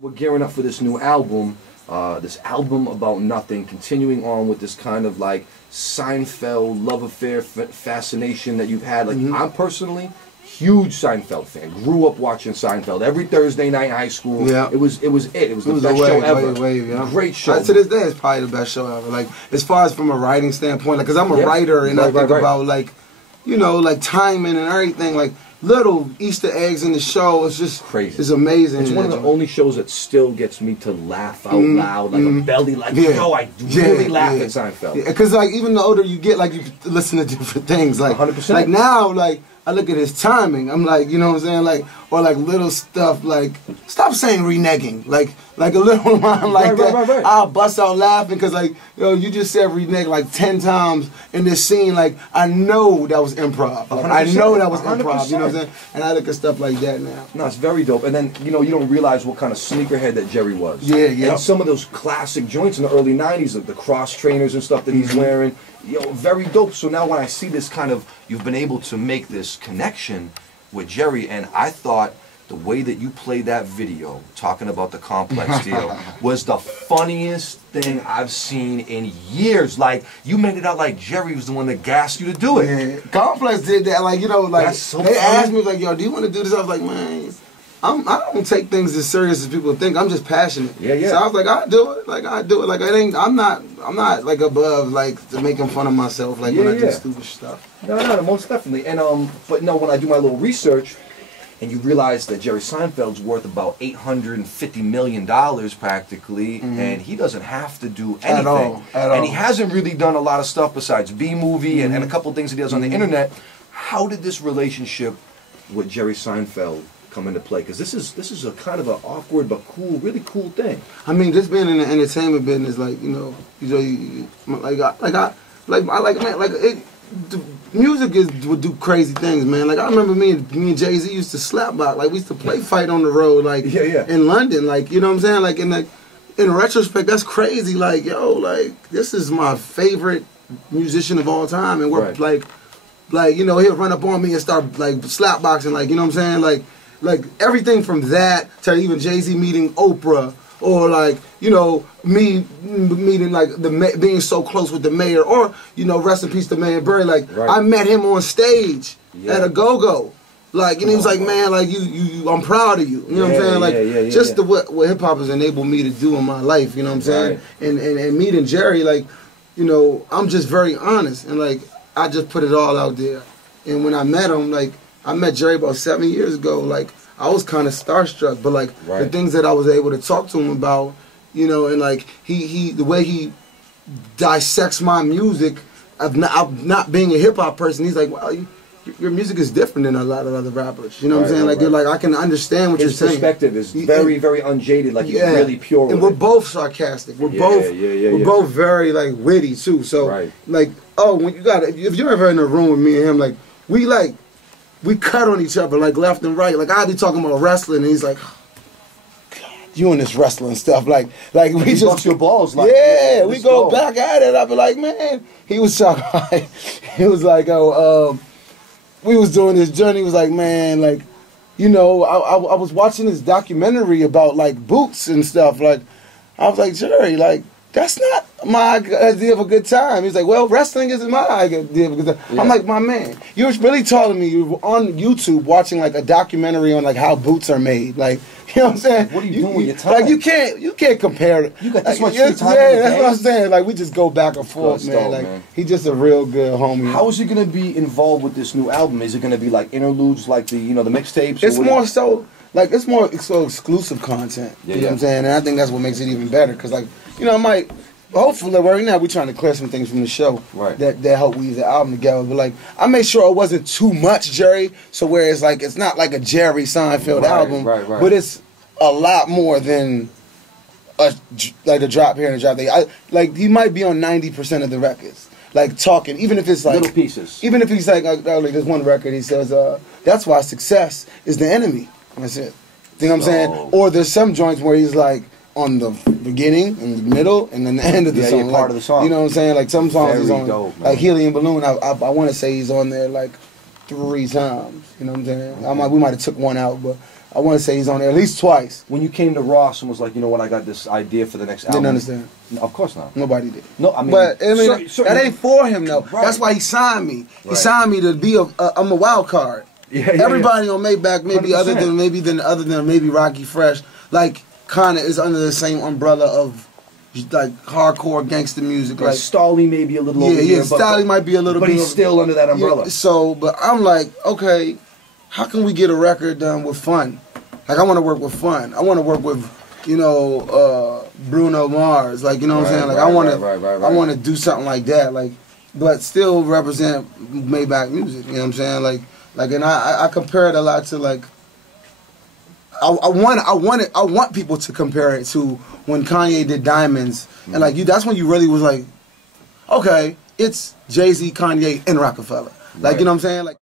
We're gearing up for this new album, this album about nothing, continuing on with this kind of like Seinfeld love affair fascination that you've had. Like I'm personally huge Seinfeld fan. Grew up watching Seinfeld every Thursday night in high school. Yeah, it was the best show ever. Great show. To this day, it's probably the best show ever. Like as far as from a writing standpoint, like because I'm a writer and I think about like, you know, like timing and everything, like little Easter eggs in the show. It's just crazy. It's amazing. It's one of the only shows that still gets me to laugh out loud, like a belly, like yo, I really laugh at Seinfeld. Because like even the older you get, like you listen to different things. Like 100%. Like now, like I look at his timing. I'm like, you know what I'm saying, like or like little stuff like stop saying reneging, like a little line like that. I'll bust out laughing because like yo, you just said renege like 10 times in this scene. Like I know that was improv. Like, I know that was improv. You know what I'm saying? And I look at stuff like that now. No, it's very dope. And then you know you don't realize what kind of sneakerhead that Jerry was. Yeah. And some of those classic joints in the early '90s, like the cross trainers and stuff that he's wearing. You know, very dope. So now when I see this kind of, you've been able to make this connection with Jerry, and I thought the way that you played that video, talking about the Complex deal, was the funniest thing I've seen in years. Like, you made it out like Jerry was the one that gassed you to do it. Yeah, Complex did that. Like, you know, like, they asked me, like, yo, do you want to do this? I was like, man, I don't take things as serious as people think. I'm just passionate. Yeah. So I was like, I do it. Like I do it. Like I'm not like above like making fun of myself. Like when I do stupid stuff. No, most definitely. And but no, when I do my little research, and you realize that Jerry Seinfeld's worth about $850 million practically, and he doesn't have to do anything. At all. And he hasn't really done a lot of stuff besides B-movie and a couple things that he does on the internet. How did this relationship with Jerry Seinfeld come into play? Because this is a kind of an awkward but cool, really cool thing. I mean, just being in the entertainment business, like music would do crazy things, man. Like I remember me and Jay-Z used to slap box. Like we used to play fight on the road, like in London, like you know what I'm saying. Like in retrospect, that's crazy. Like yo, like this is my favorite musician of all time, and we're like you know he'll run up on me and start like slap boxing, like you know what I'm saying, like everything from that to even Jay-Z meeting Oprah, or like you know me meeting like being so close with the mayor, or you know rest in peace to Mayor Berry. Like I met him on stage at a go-go, like and he was like, man, like you I'm proud of you. You know what I'm saying? Like just what hip hop has enabled me to do in my life. You know what I'm saying? And meeting Jerry, like you know I'm just very honest and like I just put it all out there. And when I met him, like I met Jerry about 7 years ago. Like I was kind of starstruck, but like the things that I was able to talk to him about, you know, and like he the way he dissects my music of not being a hip hop person. He's like, well, your music is different than a lot of other rappers. You know what I'm saying? Like you're like I can understand what you're saying. His perspective is very unjaded. Like he's really pure. And we're both sarcastic. We're both very like witty too. So like when if you're ever in a room with me and him, like we cut on each other like left and right. Like I'll be talking about wrestling and he's like, oh, God, you and this wrestling stuff. Like we just bust your balls. Like we go back at it. I'll be like, man. He was talking. He was like, we was doing this journey. He was like, man, like, you know, I was watching this documentary about like boots and stuff. Like I was like, Jerry, like that's not my idea of a good time. He's like, well, wrestling isn't my idea of a good time. Yeah. I'm like, my man, you're really telling me you were on YouTube watching like a documentary on like how boots are made. Like, you know what I'm saying? What are you doing with your time? Like you can't compare it. You got this much free time. Yeah, that's what I'm saying. Like we just go back and forth, man. Like he's just a real good homie. How is he gonna be involved with this new album? Is it gonna be like interludes, like the the mixtapes? It's more so like it's more so exclusive content. You know what I'm saying? And I think that's what makes it even better. Cause like hopefully right now we're trying to clear some things from the show that help weave the album together. But like I made sure it wasn't too much Jerry, so where it's like it's not like a Jerry Seinfeld album, but it's a lot more than a drop here and a drop there. Like he might be on 90% of the records. Like talking, even if it's like little pieces. Even if he's like there's one record he says, that's why success is the enemy. That's it. You know what I'm saying? Or there's some joints where he's like on the beginning and the middle and then the end of the song. Part of the song. You know what I'm saying? Like some songs he's on, dope, like Helium Balloon. I want to say he's on there like 3 times. You know what I'm saying? We might have took one out, but I want to say he's on there at least twice. When you came to Ross and was like, you know what, I got this idea for the next album. Didn't understand. No, of course not. Nobody did. No, I mean, but that ain't for him though. Right. That's why he signed me. Right. He signed me to be I'm a wild card. Everybody on Maybach, maybe 100%. other than maybe Rocky Fresh, like kind of is under the same umbrella of like hardcore gangster music. Like Stolly maybe a little over here. Stolly might be a little bit. But he's still under that umbrella. Yeah, so, but I'm like, okay, how can we get a record done with fun? Like I want to work with fun. I want to work with, Bruno Mars. Like, you know what I'm saying? Like I want to do something like that. Like, but still represent Maybach music. You know what I'm saying? Like, and I compare it a lot to like. I want people to compare it to when Kanye did Diamonds, and like that's when you really was like, okay, it's Jay-Z, Kanye, and Rockefeller. Like, you know what I'm saying? Like.